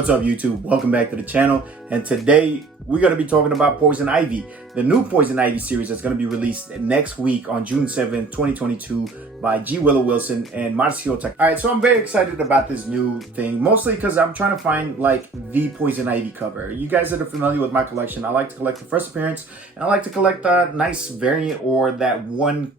What's up, YouTube? Welcome back to the channel. And today we're going to be talking about Poison Ivy, the new Poison Ivy series that's going to be released next week on June 7th, 2022 by G. Willow Wilson and Marcio Tak. All right, so I'm very excited about this new thing, mostly because I'm trying to find like the Poison Ivy cover. You guys that are familiar with my collection, I like to collect the first appearance, and I like to collect a nice variant or that one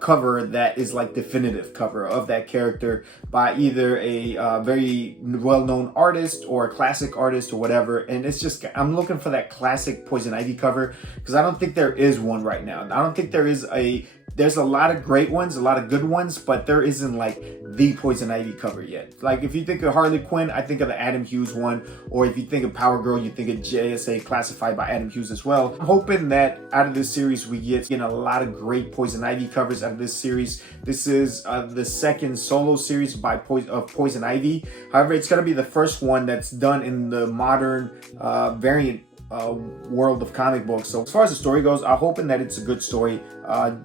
cover that is like definitive cover of that character by either a very well-known artist or a classic artist or whatever. And it's just, I'm looking for that classic Poison Ivy cover because I don't think there is one right now. I don't think there's a lot of great ones, a lot of good ones, but there isn't like the Poison Ivy cover yet. Like if you think of Harley Quinn, I think of the Adam Hughes one, or if you think of Power Girl, you think of JSA Classified by Adam Hughes as well. I'm hoping that out of this series we get a lot of great Poison Ivy covers out of this series. This is the second solo series by Poison Ivy. However, it's going to be the first one that's done in the modern variant world of comic books. So as far as the story goes, I'm hoping that it's a good story.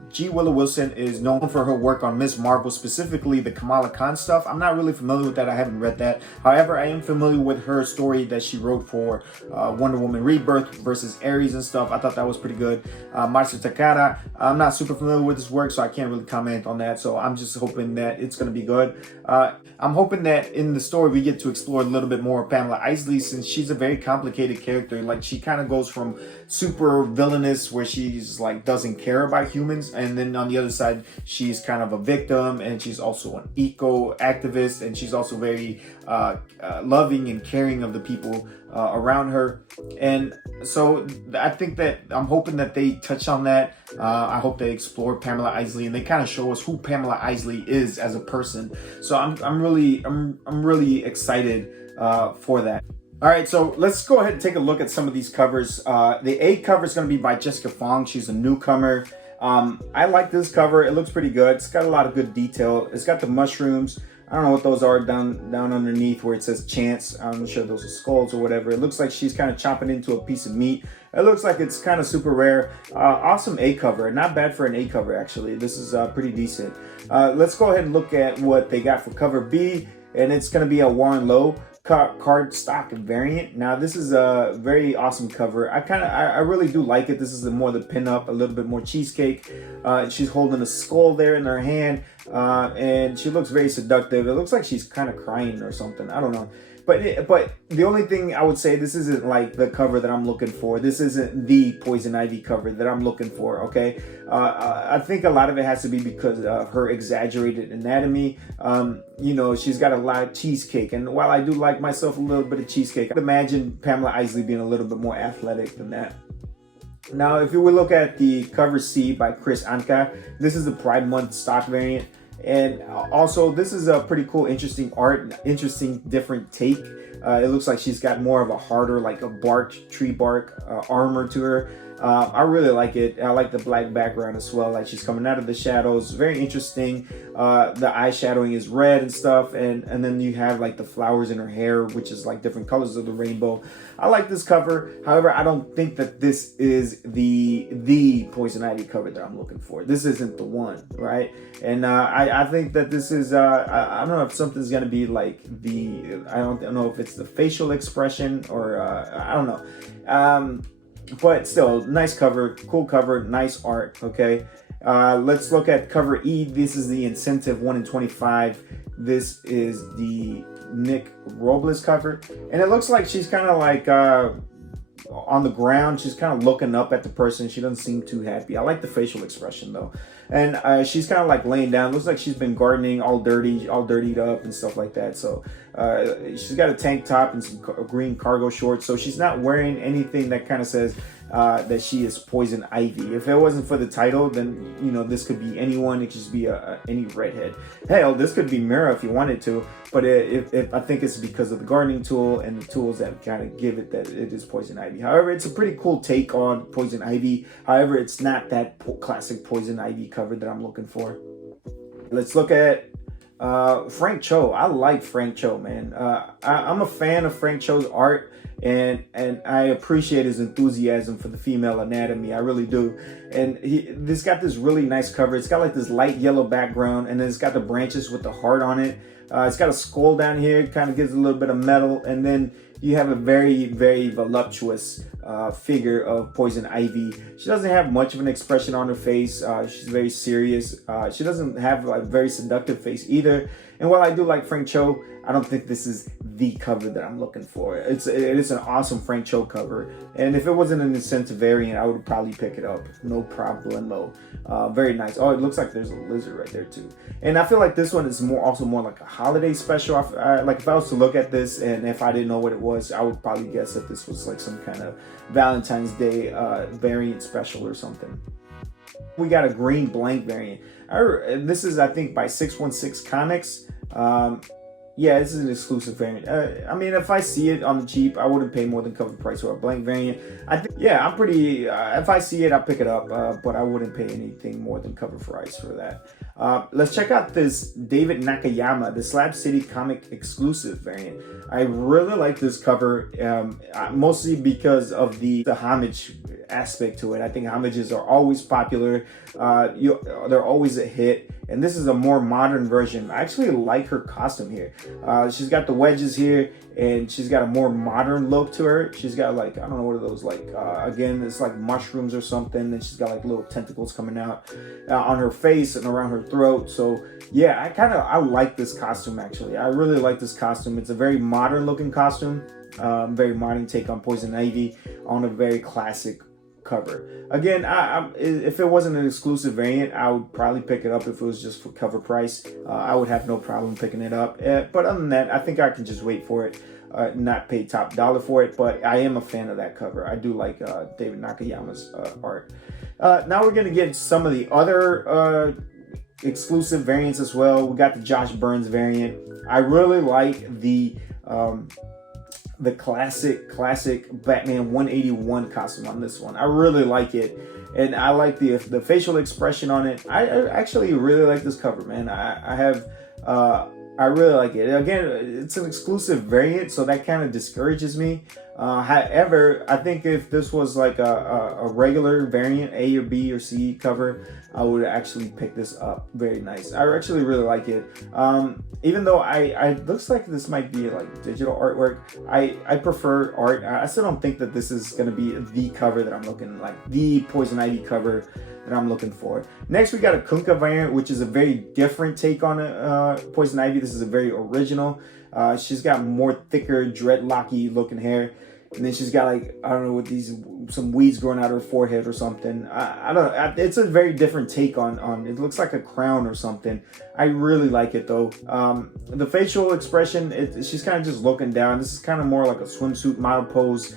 G. Willow Wilson is known for her work on Ms. Marvel, specifically the Kamala Khan stuff. I'm not really familiar with that. I haven't read that. However, I am familiar with her story that she wrote for Wonder Woman Rebirth versus Ares and stuff. I thought that was pretty good. Marcio Tak, I'm not super familiar with his work, so I can't really comment on that. So I'm just hoping that it's going to be good. I'm hoping that in the story we get to explore a little bit more of Pamela Isley, since she's a very complicated character. Like she kind of goes from super villainous, where she's like doesn't care about humans, and then on the other side she's kind of a victim, and she's also an eco activist, and she's also very loving and caring of the people around her. And so I think that I'm hoping that they touch on that. I hope they explore Pamela Isley and they kind of show us who Pamela Isley is as a person. So I'm really excited for that. All right, so let's go ahead and take a look at some of these covers. The A cover is going to be by Jessica Fong. She's a newcomer. I like this cover. It looks pretty good. It's got a lot of good detail. It's got the mushrooms. I don't know what those are down underneath where it says chance. I'm not sure those are skulls or whatever. It looks like she's kind of chopping into a piece of meat. It looks like it's kind of super rare. Awesome A cover. Not bad for an A cover, actually. This is pretty decent. Let's go ahead and look at what they got for cover B, and it's going to be a Warren Lowe card stock variant. Now this is a very awesome cover. I really do like it. This is more the pin-up, a little bit more cheesecake. She's holding a skull there in her hand, and she looks very seductive. It looks like she's kind of crying or something. I don't know. But the only thing I would say, this isn't like the cover that I'm looking for. This isn't the Poison Ivy cover that I'm looking for, okay? I think a lot of it has to be because of her exaggerated anatomy. You know, she's got a lot of cheesecake. And while I do like myself a little bit of cheesecake, I'd imagine Pamela Isley being a little bit more athletic than that. Now, if you would look at the cover C by Anka, this is the Pride Month stock variant. And also, this is a pretty cool, interesting art, interesting, different take. It looks like she's got more of a harder, like a tree bark armor to her. I really like it. I like the black background as well. Like she's coming out of the shadows. Very interesting. The eye shadowing is red and stuff. And then you have like the flowers in her hair, which is like different colors of the rainbow. I like this cover. However, I don't think that this is the Poison Ivy cover that I'm looking for. This isn't the one, right? And I think that this is, I don't know if something's going to be like I don't know if it's the facial expression or I don't know. But still, nice cover, cool cover, nice art, okay? Let's look at cover E. This is the Incentive 1 in 25. This is the Nick Robles cover. And it looks like she's kind of like on the ground. She's kind of looking up at the person. She doesn't seem too happy. I like the facial expression, though. And she's kind of like laying down. Looks like she's been gardening, all dirty, all dirtied up and stuff like that. So she's got a tank top and some green cargo shorts. So she's not wearing anything that kind of says that she is Poison Ivy. If it wasn't for the title, then, you know, this could be anyone. It could just be any redhead. Hell, this could be Mira if you wanted to. But I think it's because of the gardening tool and the tools that kind of give it that it is Poison Ivy. However, it's a pretty cool take on Poison Ivy. However, it's not that classic Poison Ivy cover that I'm looking for. Let's look at Frank Cho. I like Frank Cho, man. I'm a fan of Frank Cho's art, and I appreciate his enthusiasm for the female anatomy. I really do. And this got this really nice cover. It's got like this light yellow background, and then it's got the branches with the heart on it. It's got a skull down here, it kind of gives a little bit of metal, and then you have a very, very voluptuous figure of Poison Ivy. She doesn't have much of an expression on her face. She's very serious. She doesn't have a very seductive face either. And while I do like Frank Cho, I don't think this is the cover that I'm looking for. It is an awesome Frank Cho cover. And if it wasn't an incentive variant, I would probably pick it up. No problemo. Very nice. Oh, it looks like there's a lizard right there too. And I feel like this one is also more like a holiday special. Like if I was to look at this and if I didn't know what it was, I would probably guess that this was like some kind of Valentine's Day variant special or something. We got a green blank variant. This is, I think, by 616 Comics. Yeah, this is an exclusive variant. I mean, if I see it on the cheap, I wouldn't pay more than cover price for a blank variant. I think, yeah, I'm pretty. If I see it, I'll pick it up, but I wouldn't pay anything more than cover price for that. Let's check out this David Nakayama, the Slab City comic exclusive variant. I really like this cover, mostly because of the homage aspect to it. I think homages are always popular. They're always a hit. And this is a more modern version. I actually like her costume here. She's got the wedges here, and she's got a more modern look to her. She's got like, I don't know what are those like, again, it's like mushrooms or something, and she's got like little tentacles coming out on her face and around her throat. So yeah, I like this costume actually. I really like this costume. It's a very modern looking costume, very modern take on Poison Ivy on a very classic cover. Again, if it wasn't an exclusive variant, I would probably pick it up if it was just for cover price. I would have no problem picking it up. But other than that, I think I can just wait for it, not pay top dollar for it. But I am a fan of that cover. I do like David Nakayama's art. Now we're going to get some of the other exclusive variants as well. We got the Josh Burns variant. I really like the classic Batman 181 costume on this one. I really like it, and I like the facial expression on it. I actually really like this cover, man. I really like it. Again, it's an exclusive variant, so that kind of discourages me. However, I think if this was like a regular variant, A or B or C cover, I would actually pick this up. Very nice. I actually really like it. Even though it looks like this might be like digital artwork, I prefer art. I still don't think that this is going to be the cover that I'm looking, like the Poison Ivy cover that I'm looking for. Next, we got a Kunka variant, which is a very different take on Poison Ivy. This is a very original. She's got more thicker, dreadlocky looking hair. And then she's got like, I don't know, with these, some weeds growing out of her forehead or something. I don't know. It's a very different take on it looks like a crown or something. I really like it though. The facial expression, she's kind of just looking down. This is kind of more like a swimsuit model pose.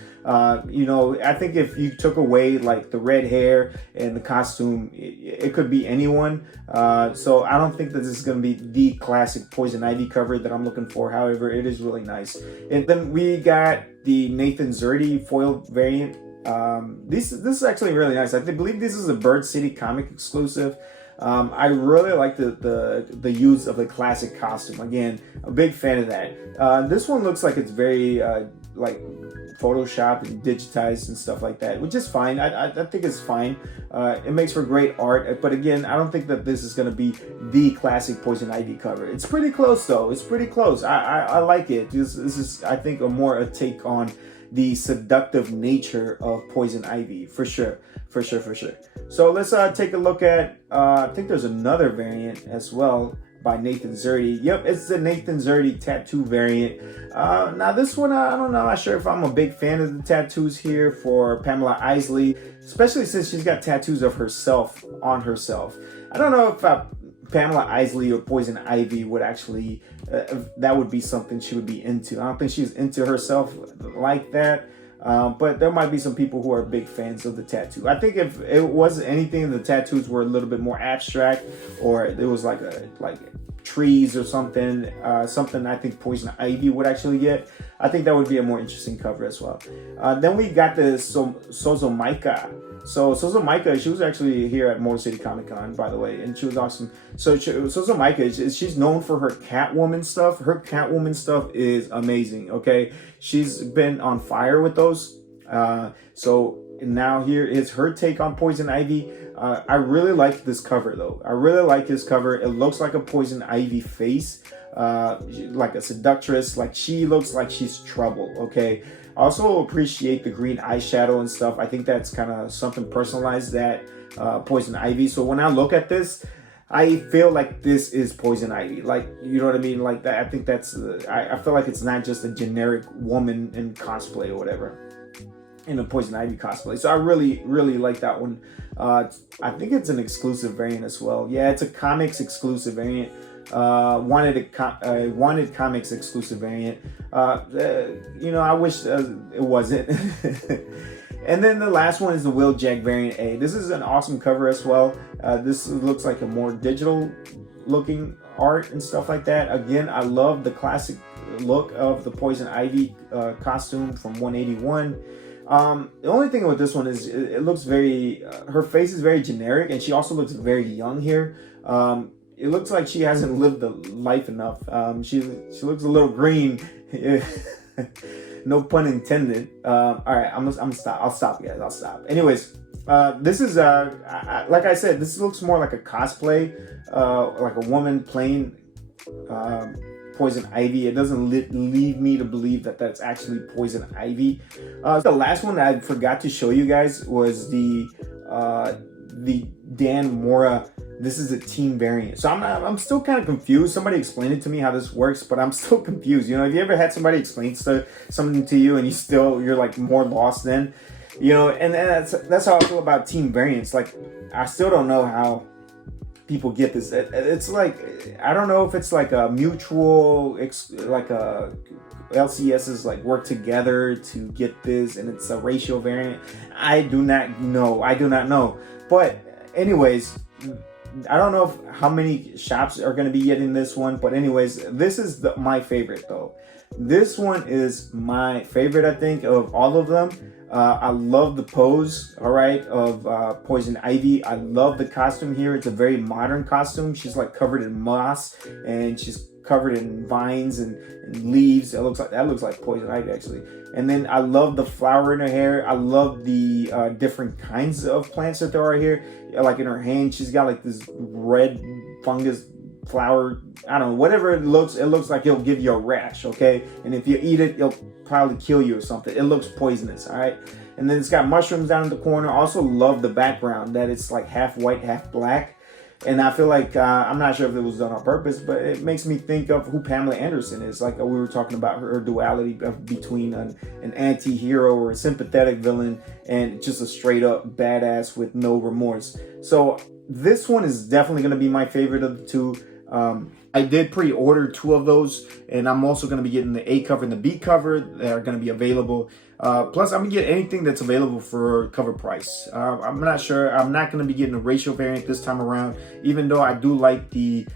You know, I think if you took away like the red hair and the costume, it could be anyone. So I don't think that this is going to be the classic Poison Ivy cover that I'm looking for. However, it is really nice. And then we got the Nathan Zurdy foil variant. This is actually really nice. I believe this is a Bird City comic exclusive. I really like the use of the classic costume. Again, a big fan of that. This one looks like it's very like Photoshop and digitized and stuff like that, which is fine. I think it's fine. It makes for great art, but again, I don't think that this is going to be the classic Poison Ivy cover. It's pretty close though. It's pretty close. I like it. This is, I think, a take on the seductive nature of Poison Ivy, for sure. So let's take a look at, I think there's another variant as well by Nathan Zurdy. Yep, it's the Nathan Zurdy tattoo variant. Now this one, I don't know, I'm not sure if I'm a big fan of the tattoos here for Pamela Isley, especially since she's got tattoos of herself on herself. I don't know if Pamela Isley or Poison Ivy would actually, that would be something she would be into. I don't think she's into herself like that. But there might be some people who are big fans of the tattoo. I think if it was anything, the tattoos were a little bit more abstract, or it was like trees or something, something I think Poison Ivy would actually get. I think that would be a more interesting cover as well. Then we got the Sozo Maika. So Sozo Maika, she was actually here at Motor City Comic Con, by the way, and she was awesome. So Sozo Maika, she's known for her Catwoman stuff. Her Catwoman stuff is amazing, okay? She's been on fire with those. So now here is her take on Poison Ivy. I really like this cover though. I really like this cover. It looks like a Poison Ivy face, like a seductress. Like she looks like she's trouble. Okay. I also appreciate the green eyeshadow and stuff. I think that's kind of something personalized that Poison Ivy. So when I look at this, I feel like this is Poison Ivy. Like, you know what I mean? Like that. I think that's. I feel like it's not just a generic woman in cosplay or whatever. In a Poison Ivy cosplay. So I really like that one. I think it's an exclusive variant as well. Yeah, it's a comics exclusive variant. Wanted comics exclusive variant. You know, I wish it wasn't. And then the last one is the Wheeljack variant A. This is an awesome cover as well. This looks like a more digital looking art and stuff like that. Again, I love the classic look of the Poison Ivy costume from 181. The only thing with this one is it looks very, her face is very generic, and she also looks very young here. It looks like she hasn't lived the life enough. She looks a little green. No pun intended. All right, I'm stop. I'll stop, guys. I'll stop. Anyways, this is like I said, this looks more like a cosplay, like a woman playing Poison Ivy. It doesn't lead me to believe that that's actually Poison Ivy. The last one I forgot to show you guys was the Dan Mora. This is a team variant. So I'm still kind of confused. Somebody explained it to me how this works, but I'm still confused. You know, have you ever had somebody explain something to you and you're like more lost then? You know, and that's how I feel about team variants. Like, I still don't know how people get this. It's like, I don't know if it's like a mutual, like a LCSs like work together to get this, and it's a ratio variant. I do not know. But anyways, I don't know how many shops are going to be getting this one, but anyways, this is my favorite though. This one is my favorite, I think, of all of them. I love the pose, all right, of Poison Ivy. I love the costume here. It's a very modern costume. She's like covered in moss, and she's covered in vines and leaves. That looks like Poison Ivy actually. And then I love the flower in her hair. I love the different kinds of plants that there are here. Like in her hand, she's got like this red fungus flower. I don't know, whatever it looks like it'll give you a rash, okay? And if you eat it, it'll probably kill you or something. It looks poisonous, all right? And then it's got mushrooms down in the corner. I also love the background, that it's like half white, half black. And I feel like, I'm not sure if it was done on purpose, but it makes me think of who Pamela Anderson is. Like we were talking about her duality between an anti-hero or a sympathetic villain and just a straight up badass with no remorse. So this one is definitely going to be my favorite of the two. I did pre-order 2 of those, and I'm also going to be getting the A cover and the B cover that are going to be available. Plus, I'm going to get anything that's available for cover price. I'm not sure. I'm not going to be getting a ratio variant this time around, even though I do like the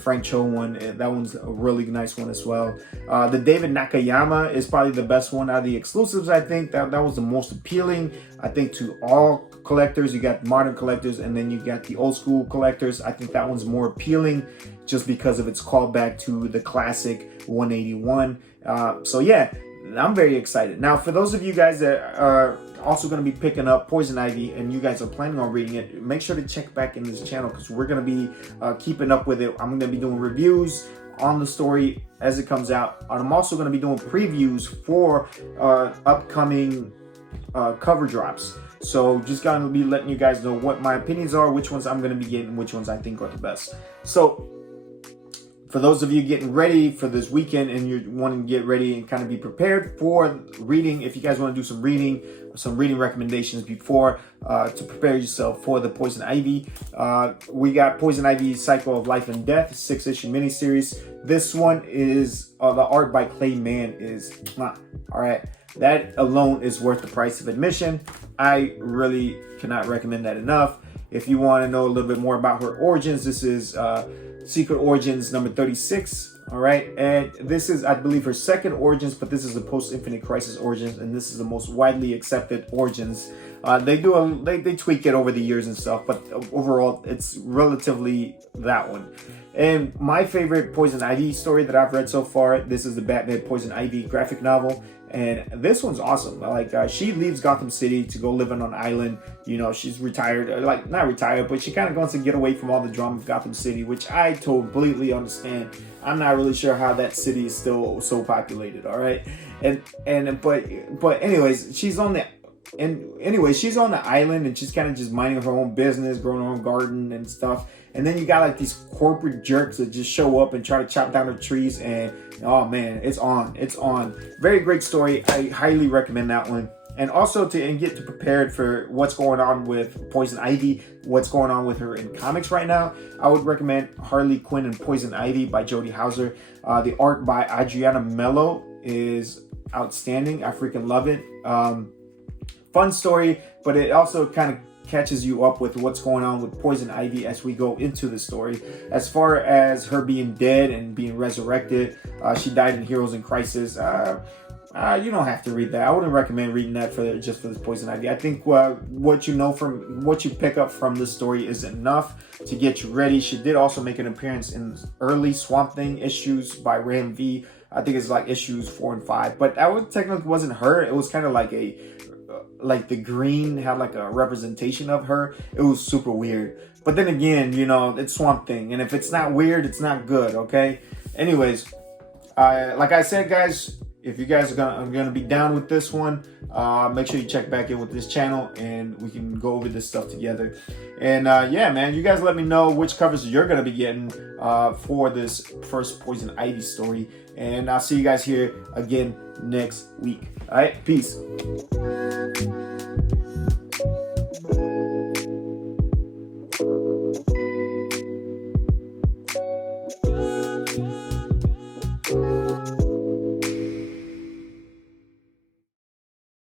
Frank Cho one. That one's a really nice one as well. The David Nakayama is probably the best one out of the exclusives. I think that was the most appealing, I think, to all collectors. You got modern collectors, and then you got the old school collectors. I think that one's more appealing just because of its callback to the classic 181. So yeah, I'm very excited. Now, for those of you guys that are also going to be picking up Poison Ivy and you guys are planning on reading it, make sure to check back in this channel because we're going to be keeping up with it. I'm going to be doing reviews on the story as it comes out. I'm also going to be doing previews for upcoming cover drops. So just going to be letting you guys know what my opinions are, which ones I'm going to be getting, which ones I think are the best. So for those of you getting ready for this weekend and you're wanting to get ready and kind of be prepared for reading, if you guys want to do some reading recommendations before to prepare yourself for the Poison Ivy, we got Poison Ivy Cycle of Life and Death 6-issue miniseries. This one is the art by Clay Mann is all right. That alone is worth the price of admission. I really cannot recommend that enough. If you want to know a little bit more about her origins, this is Secret Origins number 36. All right, and this is, I believe, her second Origins, but this is the post-Infinite Crisis Origins, and this is the most widely accepted Origins They tweak it over the years and stuff, but overall it's relatively that one. And my favorite Poison Ivy story that I've read so far, this is the Batman Poison Ivy graphic novel. And this one's awesome. Like, she leaves Gotham City to go live on an island. You know, she's retired, like not retired, but she kind of wants to get away from all the drama of Gotham City, which I completely understand. I'm not really sure how that city is still so populated. All right, but anyways, she's on the island and she's kind of just minding her own business, growing her own garden and stuff. And then you got like these corporate jerks that just show up and try to chop down her trees. And oh man, it's on. Very great story. I highly recommend that one. And also to get prepared for what's going on with Poison Ivy, what's going on with her in comics right now, I would recommend Harley Quinn and Poison Ivy by Jody Hauser. The art by Adriana Mello is outstanding. I freaking love it. Fun story, but it also kind of catches you up with what's going on with Poison Ivy as we go into the story. As far as her being dead and being resurrected, she died in Heroes in Crisis. You don't have to read that. I wouldn't recommend reading that just for this Poison Ivy. I think what you pick up from this story is enough to get you ready. She did also make an appearance in early Swamp Thing issues by Ram V. I think it's like issues 4 and 5, but that technically wasn't her. It was kind of like like the green had like a representation of her. It was super weird. But then again, you know, it's Swamp Thing, and if it's not weird, it's not good. Okay. Anyways, like I said, guys, if you guys are gonna be down with this one, make sure you check back in with this channel and we can go over this stuff together. And yeah, man, you guys let me know which covers you're gonna be getting for this first Poison Ivy story. And I'll see you guys here again next week. All right, peace.